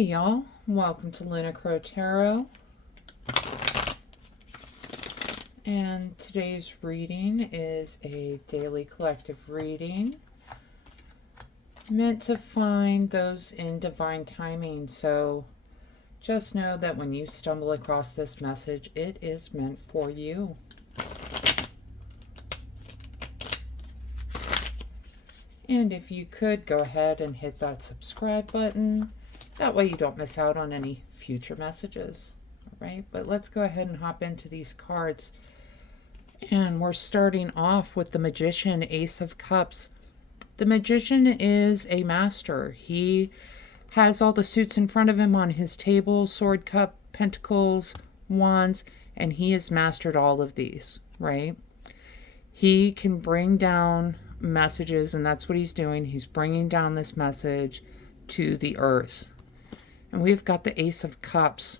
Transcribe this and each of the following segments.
Hey y'all, welcome to Lunar Tarot. And today's reading is a daily collective reading meant to find those in divine timing. So just know that when you stumble across this message, it is meant for you. And if you could, go ahead and hit that subscribe button. That way you don't miss out on any future messages. All right, but let's go ahead and hop into these cards. And we're starting off with the Magician, Ace of Cups. The Magician is a master. He has all the suits in front of him on his table, sword, cup, pentacles, wands, and he has mastered all of these, right? He can bring down messages, and that's what he's doing. He's bringing down this message to the earth. And we've got the Ace of Cups.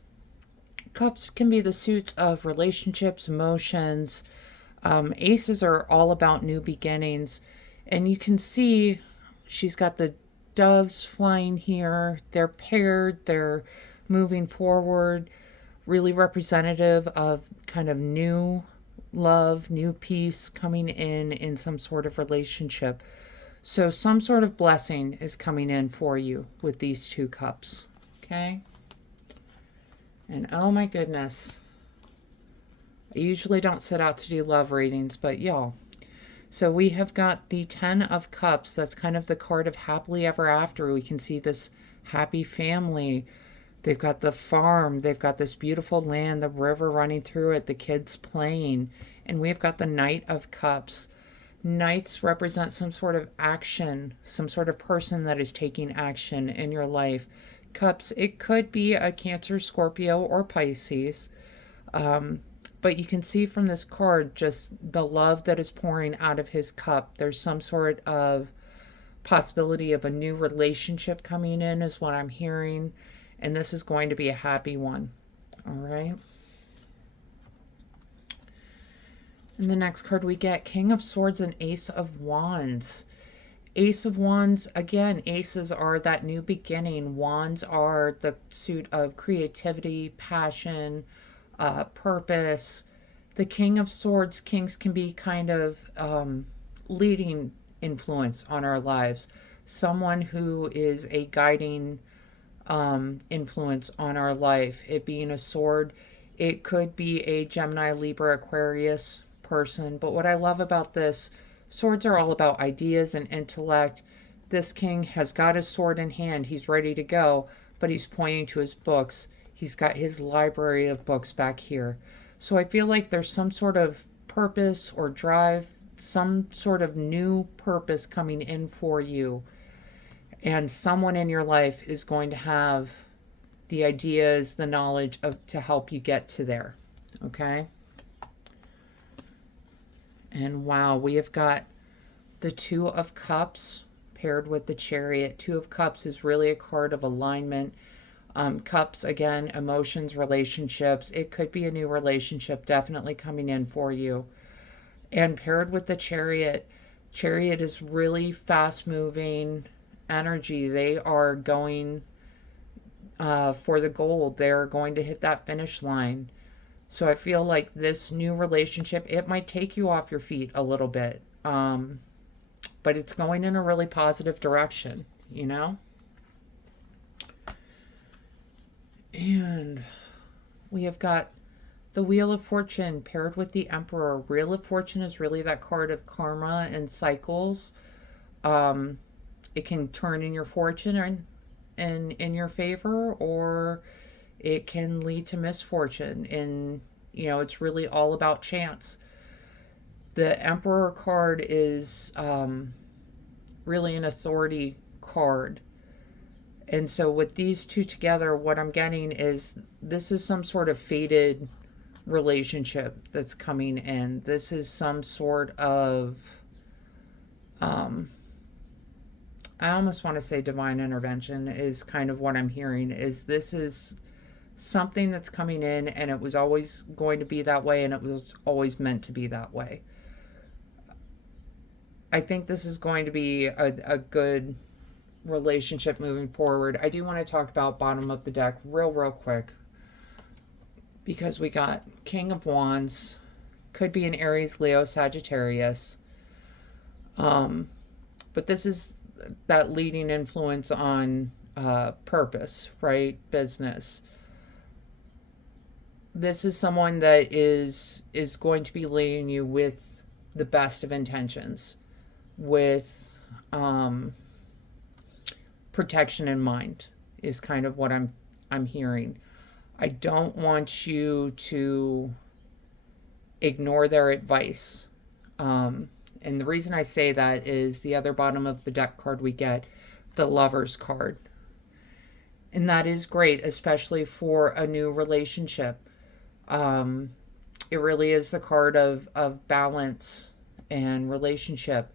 Cups can be the suits of relationships, emotions. Aces are all about new beginnings. And you can see she's got the doves flying here. They're paired. They're moving forward. Really representative of kind of new love, new peace coming in some sort of relationship. So some sort of blessing is coming in for you with these two cups. Okay? And oh my goodness. I usually don't set out to do love readings, but y'all. So we have got the 10 of Cups. That's kind of the card of happily ever after. We can see this happy family. They've got the farm. They've got this beautiful land, the river running through it, the kids playing. And we've got the Knight of Cups. Knights represent some sort of action, some sort of person that is taking action in your life. Cups, it could be a Cancer, Scorpio, or Pisces. But you can see from this card just the love that is pouring out of his cup. There's some sort of possibility of a new relationship coming in is what I'm hearing. And this is going to be a happy one. All right. And the next card we get, King of Swords and Ace of Wands. Ace of Wands, again, aces are that new beginning. Wands are the suit of creativity, passion, purpose. The King of Swords, kings can be kind of leading influence on our lives. Someone who is a guiding influence on our life. It being a sword, it could be a Gemini, Libra, Aquarius person. But what I love about this, swords are all about ideas and intellect. This king has got his sword in hand. He's ready to go, but he's pointing to his books. He's got his library of books back here. So I feel like there's some sort of purpose or drive, some sort of new purpose coming in for you. And someone in your life is going to have the ideas, the knowledge of to help you get to there. Okay? And wow, we have got the Two of Cups paired with the Chariot. Two of Cups is really a card of alignment. Cups, again, emotions, relationships. It could be a new relationship definitely coming in for you. And paired with the Chariot, Chariot is really fast-moving energy. They are going for the gold. They're going to hit that finish line. So I feel like this new relationship, it might take you off your feet a little bit. But it's going in a really positive direction, you know? And we have got the Wheel of Fortune paired with the Emperor. Wheel of Fortune is really that card of karma and cycles. It can turn in your fortune and in your favor, or it can lead to misfortune. And, you know, it's really all about chance. The Emperor card is really an authority card. And so with these two together, what I'm getting is this is some sort of fated relationship that's coming in. This is some sort of, I almost want to say divine intervention is kind of what I'm hearing, is this is something that's coming in and it was always going to be that way and it was always meant to be that way. I think this is going to be a good relationship moving forward. I do want to talk about bottom of the deck real quick, because we got King of Wands, could be an Aries, Leo, Sagittarius. But this is that leading influence on purpose, right? Business. This is someone that is going to be leading you with the best of intentions, with protection in mind, is kind of what I'm hearing. I don't want you to ignore their advice. And the reason I say that is the other bottom of the deck card we get, the Lover's card. And that is great, especially for a new relationship. It really is the card of balance and relationship.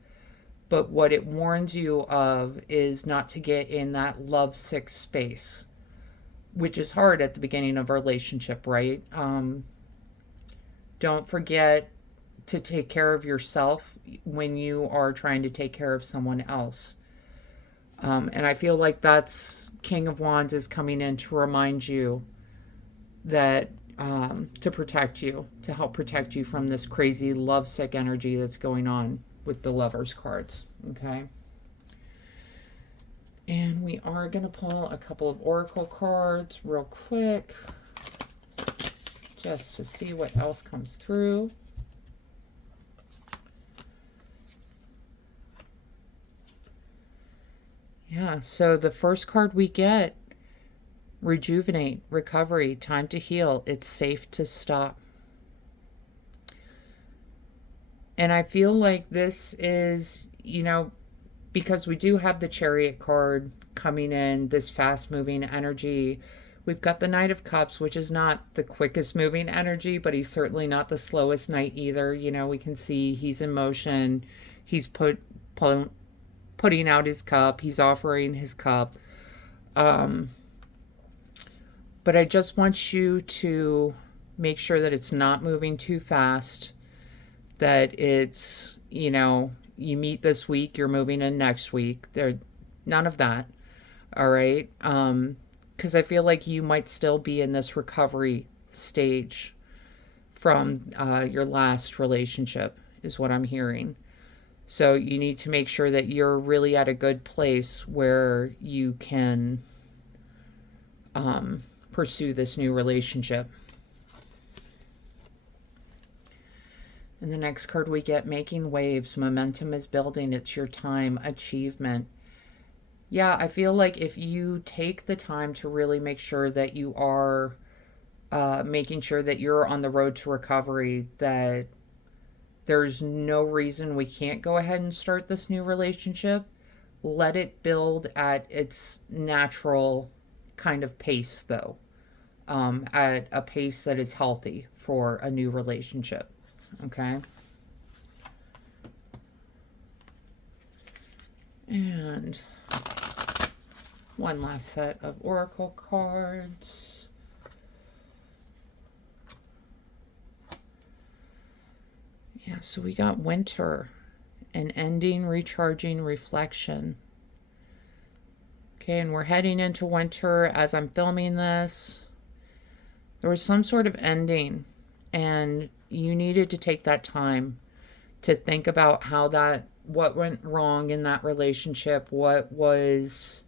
But what it warns you of is not to get in that lovesick space, which is hard at the beginning of a relationship, right? Don't forget to take care of yourself when you are trying to take care of someone else. And I feel like that's King of Wands is coming in to remind you that to protect you, to help protect you from this crazy lovesick energy that's going on with the Lover's cards. Okay. And we are going to pull a couple of oracle cards real quick, just to see what else comes through. Yeah, so the first card we get, rejuvenate, recovery, time to heal. It's safe to stop. And I feel like this is, because we do have the Chariot card coming in, this fast-moving energy. We've got the Knight of Cups, which is not the quickest moving energy, but he's certainly not the slowest knight either. We can see he's in motion. He's putting out his cup. He's offering his cup. But I just want you to make sure that it's not moving too fast, that it's, you meet this week, you're moving in next week. None of that. All right. Because I feel like you might still be in this recovery stage from your last relationship, is what I'm hearing. So you need to make sure that you're really at a good place where you can pursue this new relationship. And the next card we get, making waves, momentum is building, it's your time, achievement. Yeah, I feel like if you take the time to really make sure that you are making sure that you're on the road to recovery, that there's no reason we can't go ahead and start this new relationship. Let it build at its natural kind of pace, though, at a pace that is healthy for a new relationship. Okay. And one last set of oracle cards. Yeah, so we got winter, an ending, recharging, reflection. Okay, and we're heading into winter as I'm filming this. There was some sort of ending, and you needed to take that time to think about what went wrong in that relationship, what was,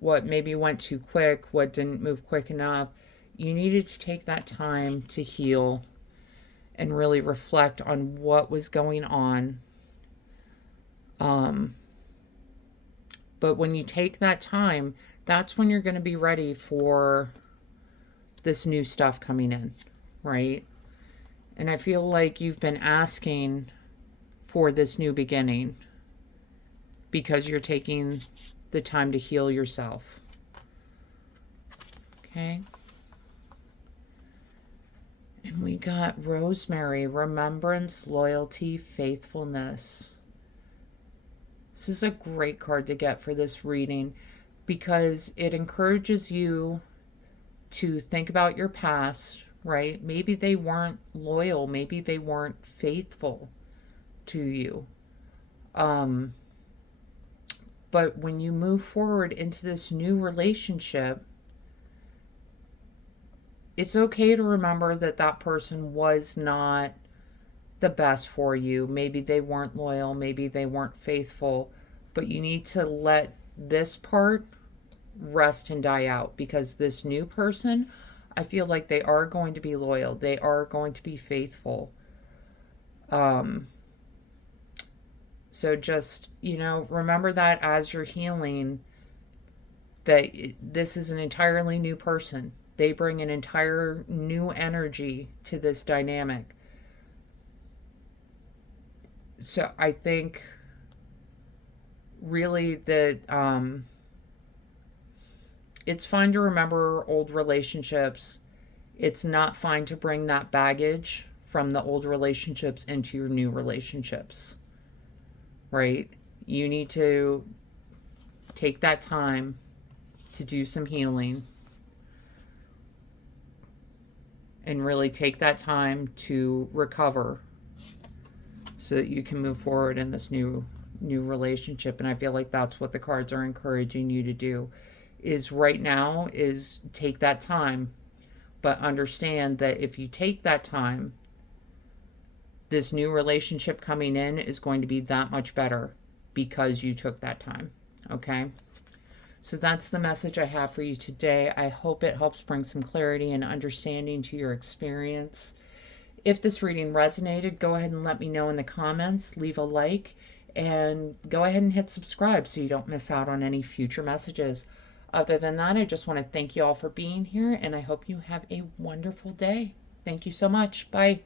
what maybe went too quick, what didn't move quick enough. You needed to take that time to heal and really reflect on what was going on. But when you take that time, that's when you're going to be ready for this new stuff coming in, right? And I feel like you've been asking for this new beginning because you're taking the time to heal yourself. Okay. And we got Rosemary, remembrance, loyalty, faithfulness. This is a great card to get for this reading because it encourages you to think about your past, right? Maybe they weren't loyal. Maybe they weren't faithful to you. Um, but when you move forward into this new relationship, it's okay to remember that that person was not the best for you. Maybe they weren't loyal, maybe they weren't faithful, but you need to let this part rest and die out, because this new person, I feel like they are going to be loyal. They are going to be faithful. Um, so just, remember that as you're healing, that this is an entirely new person. They bring an entire new energy to this dynamic. So I think really that it's fine to remember old relationships. It's not fine to bring that baggage from the old relationships into your new relationships, right? You need to take that time to do some healing and really take that time to recover so that you can move forward in this new relationship. And I feel like that's what the cards are encouraging you to do, is right now is take that time, but understand that if you take that time, this new relationship coming in is going to be that much better because you took that time. Okay? So that's the message I have for you today. I hope it helps bring some clarity and understanding to your experience. If this reading resonated, go ahead and let me know in the comments, leave a like, and go ahead and hit subscribe so you don't miss out on any future messages. Other than that, I just want to thank you all for being here, and I hope you have a wonderful day. Thank you so much. Bye.